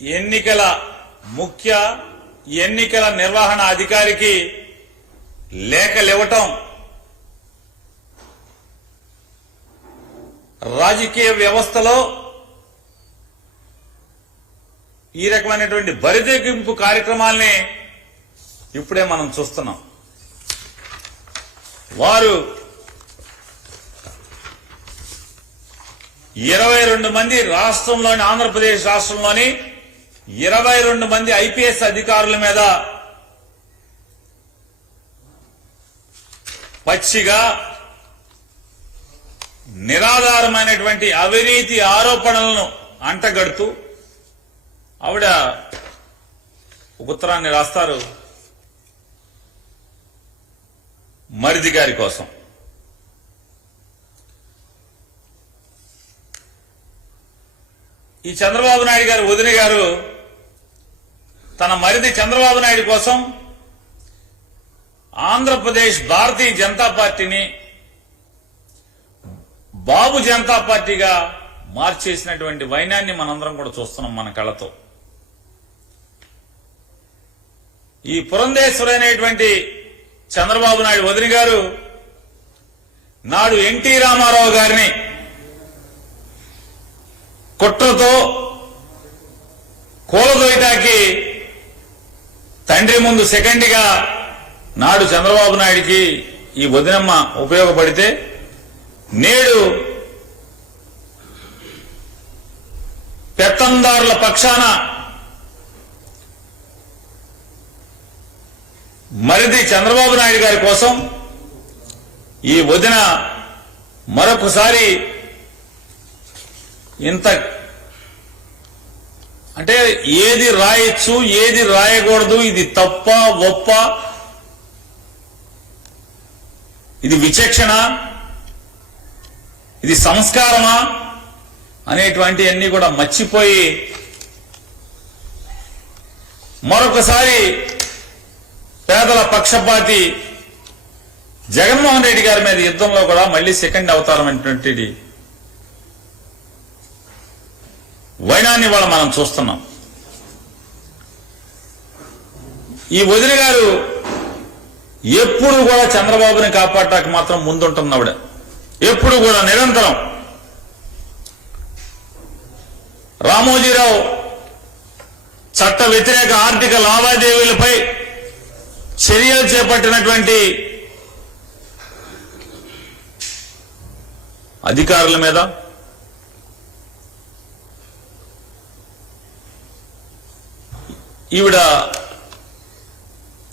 ఎన్నికల ముఖ్య ఎన్నికల నిర్వహణ అధికారికి లేఖలివ్వటం రాజకీయ వ్యవస్థలో ఈ రకమైనటువంటి బరితెగింపు కార్యక్రమాల్ని ఇప్పుడే మనం చూస్తున్నాం. వారు 22 మంది రాష్ట్రంలోని ఆంధ్రప్రదేశ్ రాష్ట్రంలోని 22 మంది ఐపీఎస్ అధికారుల మీద పచ్చిగా నిరాధారమైనటువంటి అవినీతి ఆరోపణలను అంటగడుతూ ఆవిడ ఉత్తరాన్ని రాస్తారు మరిది గారి కోసం. ఈ చంద్రబాబు నాయుడు గారు వదిన గారు తన మరిది చంద్రబాబు నాయుడు కోసం ఆంధ్రప్రదేశ్ భారతీయ జనతా పార్టీని బాబు జనతా పార్టీగా మార్చేసినటువంటి వైనాన్ని మనందరం కూడా చూస్తున్నాం మన కళ్ళతో. ఈ పురంధేశ్వరి అనేటువంటి చంద్రబాబు నాయుడు వదిన గారు నాడు ఎన్టీ రామారావు గారిని కుట్రతో కూలదోయటానికి తండ్రి ముందు సెకండ్గా నాడు చంద్రబాబు నాయుడికి ఈ వదినమ్మ ఉపయోగపడితే నేడు పెత్తందారుల పక్షాన మరిది చంద్రబాబు నాయుడు గారి కోసం ఈ వదిన మరొకసారి ఇంత అంటే ఏది రాయొచ్చు ఏది రాయకూడదు, ఇది తప్ప ఒప్ప, ఇది విచక్షణ, ఇది సంస్కారమా అనేటువంటి అన్ని కూడా మర్చిపోయి మరొకసారి పేదల పక్షపాతి జగన్మోహన్ రెడ్డి గారి మీద యుద్ధంలో కూడా మళ్లీ సెకండ్ అవతారం అనేటువంటి వైనాన్ని వాళ్ళ మనం చూస్తున్నాం. ఈ వదిన గారు ఎప్పుడు కూడా చంద్రబాబుని కాపాడటానికి మాత్రం ముందుంటున్నావిడ. ఎప్పుడు కూడా నిరంతరం రామోజీరావు చట్ట వ్యతిరేక ఆర్థిక లావాదేవీలపై చర్యలు చేపట్టినటువంటి అధికారుల మీద ఈవిడ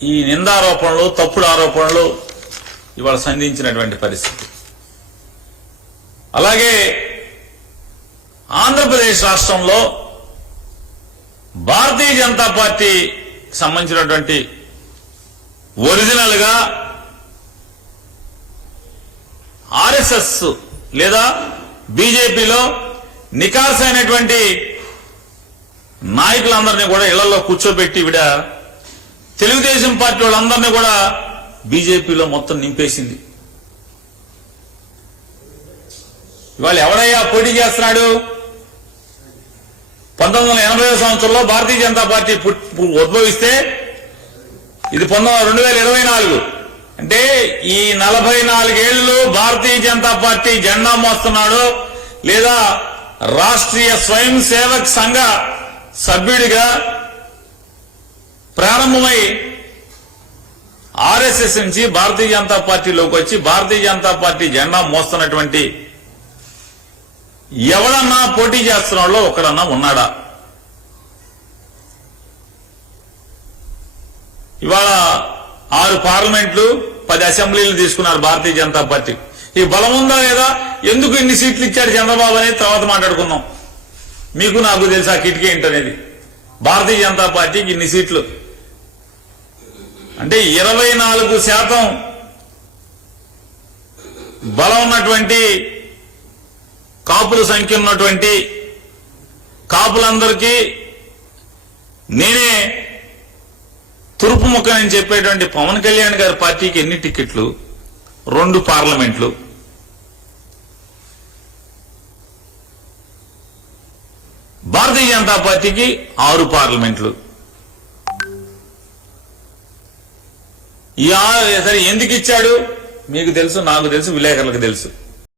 ఈ నిందారోపణలు తప్పుడు ఆరోపణలు ఇవాళ సంధించినటువంటి పరిస్థితి. అలాగే ఆంధ్రప్రదేశ్ రాష్ట్రంలో భారతీయ జనతా పార్టీ సంబంధించినటువంటి ఒరిజినల్ గా ఆర్ఎస్ఎస్ లేదా బీజేపీలో నికార్సైనటువంటి నాయకులందరినీ కూడా ఇళ్లలో కూర్చోబెట్టి ఈవిడ తెలుగుదేశం పార్టీ వాళ్ళందరినీ కూడా బీజేపీలో మొత్తం నింపేసింది. ఇవాళ ఎవడయ్యా పోటీ చేస్తున్నాడు? 1980 సంవత్సరంలో భారతీయ జనతా పార్టీ ఉద్భవిస్తే ఇది 2024 అంటే ఈ 44 ఏళ్లు భారతీయ జనతా పార్టీ జెండా మోస్తున్నాడు లేదా రాష్ట్రీయ స్వయం సేవక్ సంఘ సభ్యుడిగా ప్రారంభమై ఆర్ఎస్ఎస్ నుంచి భారతీయ జనతా పార్టీలోకి వచ్చి భారతీయ జనతా పార్టీ జెండా మోస్తున్నటువంటి ఎవడన్నా పోటీ చేస్తున్న వాళ్ళు ఒకడన్నా ఉన్నాడా? ఇవాళ 6 పార్లమెంట్లు 10 అసెంబ్లీలు తీసుకున్నారు భారతీయ జనతా పార్టీ. ఈ బలం ఉందా లేదా? ఎందుకు ఇన్ని సీట్లు ఇచ్చాడు చంద్రబాబు అనేది తర్వాత మాట్లాడుకుందాం. మీకు నాకు తెలుసా కిటికీ ఏంటనేది. భారతీయ జనతా పార్టీకి ఇన్ని సీట్లు అంటే 24% బలం ఉన్నటువంటి కాపుల సంఖ్య ఉన్నటువంటి కాపులందరికీ నేనే తురుపు ముక్కనని చెప్పేటువంటి పవన్ కళ్యాణ్ గారి పార్టీకి ఎన్ని టికెట్లు? 2 పార్లమెంట్లు. భారతీయ జనతా పార్టీకి 6 పార్లమెంట్లు. సరే ఎందుకు ఇచ్చాడు మీకు తెలుసు, నాకు తెలుసు, విలేకరులకు తెలుసు.